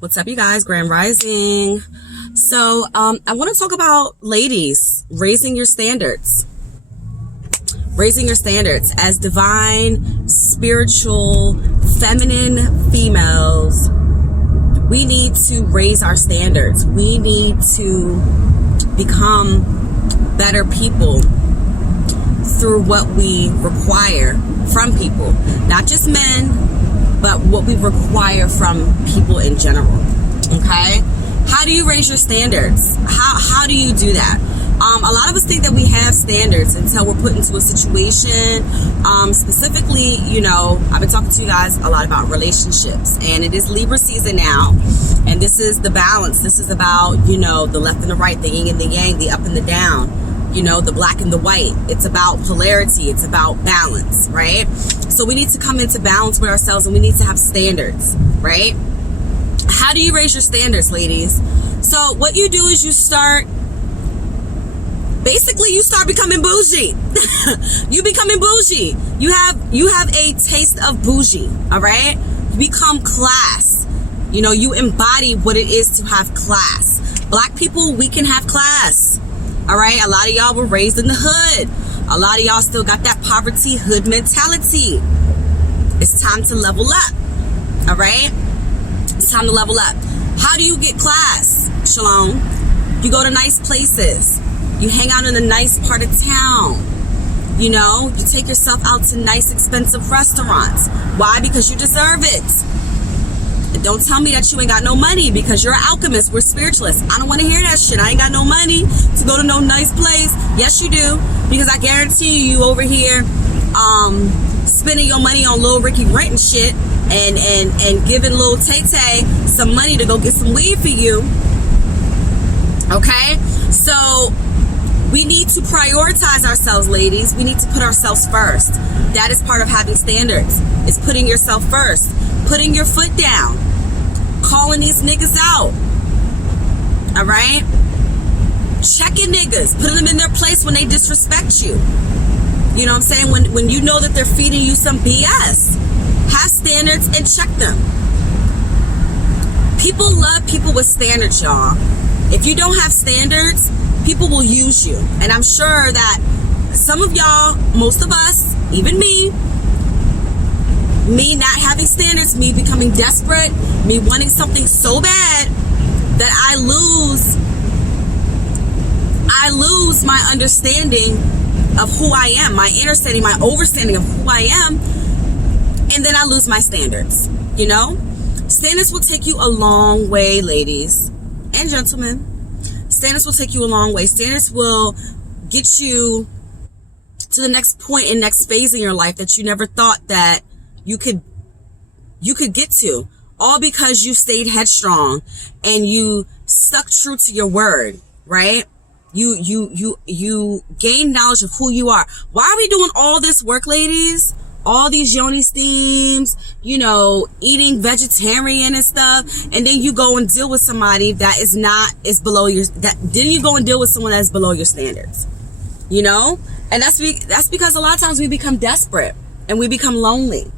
What's up, you guys? Grand Rising. So I want to talk about ladies raising your standards. Raising your standards as divine, spiritual, feminine females. We need to raise our standards. We need to become better people through what we require from people. Not just men, but what we require from people in general. Okay? How do you raise your standards? How do you do that? A lot of us think that we have standards until we're put into a situation. Specifically, I've been talking to you guys a lot about relationships, and it is Libra season now, and this is the balance. This is about, the left and the right, the yin and the yang, the up and the down, the black and the white. It's about polarity. It's about balance, right? So we need to come into balance with ourselves, and we need to have standards, right? How do you raise your standards, ladies? So what you do is you start becoming bougie. You becoming bougie. You have a taste of bougie, all right? You become class. You embody what it is to have class. Black people, we can have class, all right? A lot of y'all were raised in the hood. A lot of y'all still got that poverty hood mentality. It's time to level up, all right? It's time to level up. How do you get class? Shalom. You go to nice places. You hang out in a nice part of town. You take yourself out to nice, expensive restaurants. Why? Because you deserve it. And don't tell me that you ain't got no money because you're an alchemist. We're spiritualists. I don't want to hear that shit. I ain't got no money to go to no nice place. Yes, you do. Because I guarantee you over here spending your money on Lil Ricky Rent and shit and giving Lil Tay-Tay some money to go get some weed for you. Okay? So we need to prioritize ourselves, ladies. We need to put ourselves first. That is part of having standards. It's putting yourself first. Putting your foot down. Calling these niggas out. All right? Checking niggas. Putting them in their place when they disrespect you. You know what I'm saying? When you know that they're feeding you some BS. Have standards and check them. People love people with standards, y'all. If you don't have standards, people will use you. And I'm sure that some of y'all, most of us, even me not having standards, me becoming desperate, me wanting something so bad that I lose my understanding of who I am, my understanding, my overstanding of who I am, and then I lose my standards. Standards will take you a long way, ladies and gentlemen. Standards will take you a long way. Standards will get you to the next point and next phase in your life that you never thought that you could get to. All because you stayed headstrong and you stuck true to your word, right? You gain knowledge of who you are. Why are we doing all this work, ladies? All these yoni steams, eating vegetarian and stuff, and then you go and deal with somebody that is below your, then you go and deal with someone that's below your standards, and that's because a lot of times we become desperate and we become lonely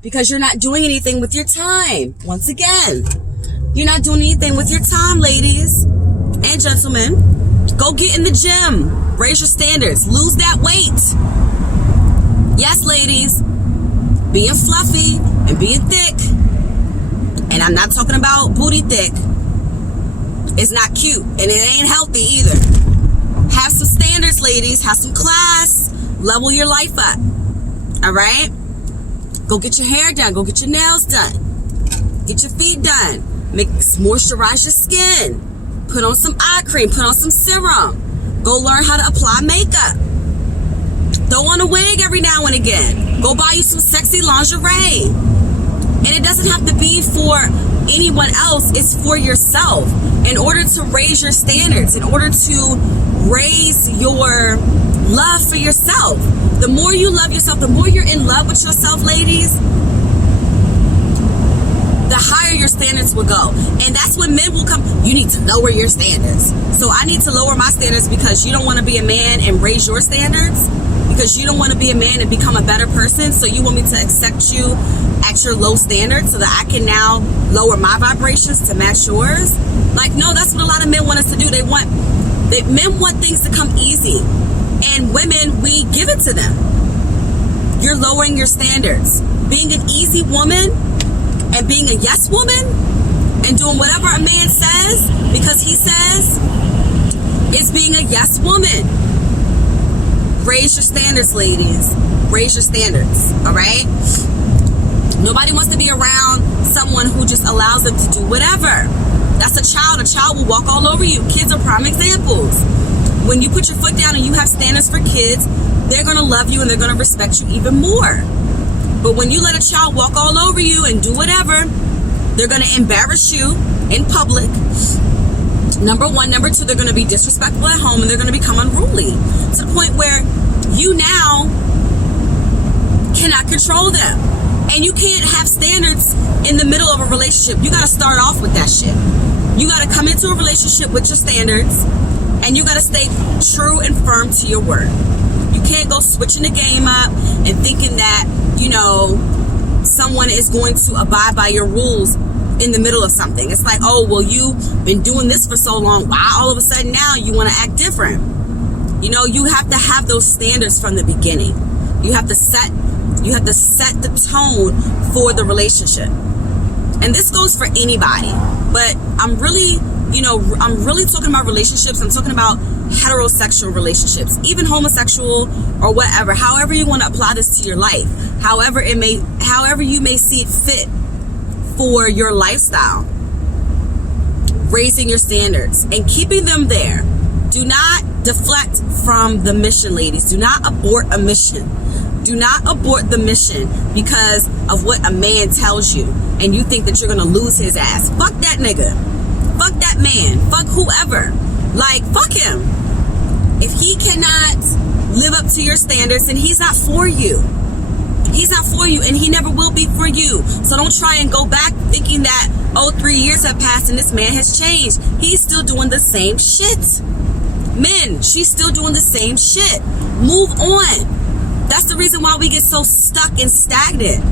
because you're not doing anything with your time. Once again, you're not doing anything with your time, ladies and gentlemen. Go get in the gym, raise your standards, lose that weight. Yes, ladies, being fluffy and being thick, and I'm not talking about booty thick, it's not cute, and it ain't healthy either. Have some standards, ladies. Have some class. Level your life up. All right? Go get your hair done. Go get your nails done. Get your feet done. Moisturize your skin. Put on some eye cream. Put on some serum. Go learn how to apply makeup. Throw on a wig every now and again. Go buy you some sexy lingerie. And it doesn't have to be for anyone else. It's for yourself. In order to raise your standards, in order to raise your love for yourself. The more you love yourself, the more you're in love with yourself, ladies, the higher your standards will go. And that's when men will come. You need to lower your standards. So I need to lower my standards because you don't want to be a man and raise your standards. because you don't want to be a man and become a better person, so you want me to accept you at your low standards so that I can now lower my vibrations to match yours. Like, no, that's what a lot of men want us to do. Men want things to come easy, and women, we give it to them. You're lowering your standards. Being an easy woman and being a yes woman and doing whatever a man says because he says is being a yes woman. Raise your standards, ladies. Raise your standards, all right? Nobody wants to be around someone who just allows them to do whatever. That's a child. A child will walk all over you. Kids are prime examples. When you put your foot down and you have standards for kids, they're going to love you and they're going to respect you even more. But when you let a child walk all over you and do whatever, they're going to embarrass you in public. Number one. Number two, they're going to be disrespectful at home and they're going to become unruly to the point where you now cannot control them. And you can't have standards in the middle of a relationship. You got to start off with that shit. You got to come into a relationship with your standards, and you got to stay true and firm to your word. You can't go switching the game up and thinking that, someone is going to abide by your rules in the middle of something. It's like, oh, well, you've been doing this for so long. Why all of a sudden now you want to act different? You have to have those standards from the beginning. You have to set the tone for the relationship. And this goes for anybody, but I'm really talking about relationships. I'm talking about heterosexual relationships, even homosexual or whatever, however you want to apply this to your life, however you may see it fit for your lifestyle. Raising your standards and keeping them there. Do not deflect from the mission, ladies. Do not abort a mission. Do not abort the mission because of what a man tells you and you think that you're going to lose his ass. Fuck that nigga. Fuck that man. Fuck whoever. Like, fuck him. If he cannot live up to your standards, then he's not for you. He's not for you and he never will be for you. So don't try and go back thinking that, 3 years have passed and this man has changed. He's still doing the same shit. Men, she's still doing the same shit. Move on. That's the reason why we get so stuck and stagnant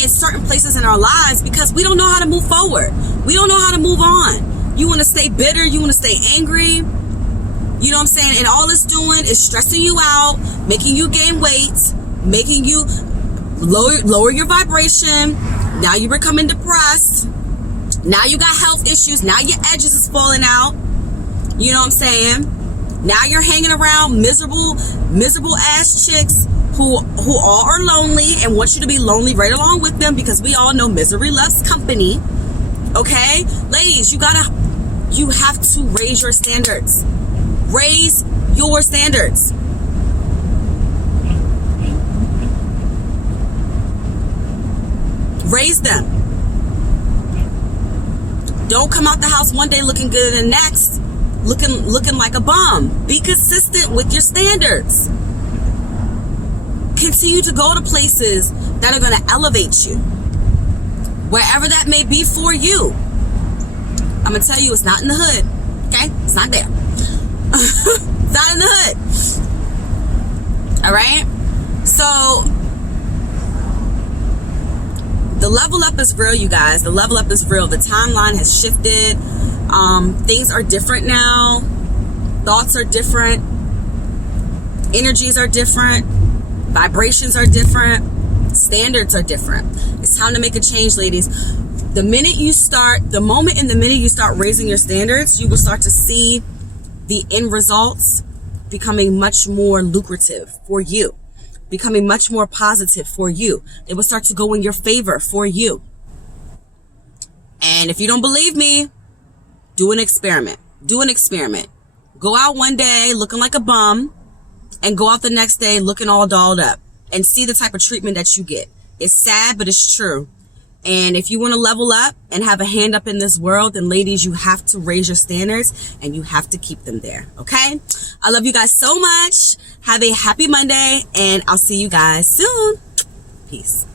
in certain places in our lives, because we don't know how to move forward. We don't know how to move on. You want to stay bitter. You want to stay angry. You know what I'm saying? And all it's doing is stressing you out, making you gain weight, making you lower your vibration. Now you're becoming depressed. Now you got health issues. Now your edges is falling out. You know what I'm saying? Now you're hanging around miserable ass chicks who all are lonely and want you to be lonely right along with them, because we all know misery loves company. Okay? Ladies, you have to raise your standards. Raise your standards. Raise them. Don't come out the house one day looking good and the next looking like a bum. Be consistent with your standards. Continue to go to places that are going to elevate you, wherever that may be for you. I'm going to tell you, it's not in the hood. Okay? It's not there. It's not in the hood. All right? So the level up is real, you guys. The level up is real. The timeline has shifted. Things are different now. Thoughts are different. Energies are different. Vibrations are different. Standards are different. It's time to make a change, ladies. The moment you start raising your standards, you will start to see the end results becoming much more lucrative for you, becoming much more positive for you. It will start to go in your favor for you. And if you don't believe me, do an experiment. Do an experiment. Go out one day looking like a bum and go out the next day looking all dolled up, and see the type of treatment that you get. It's sad, but it's true. And if you want to level up and have a hand up in this world, then ladies, you have to raise your standards and you have to keep them there. Okay? I love you guys so much. Have a happy Monday, and I'll see you guys soon. Peace.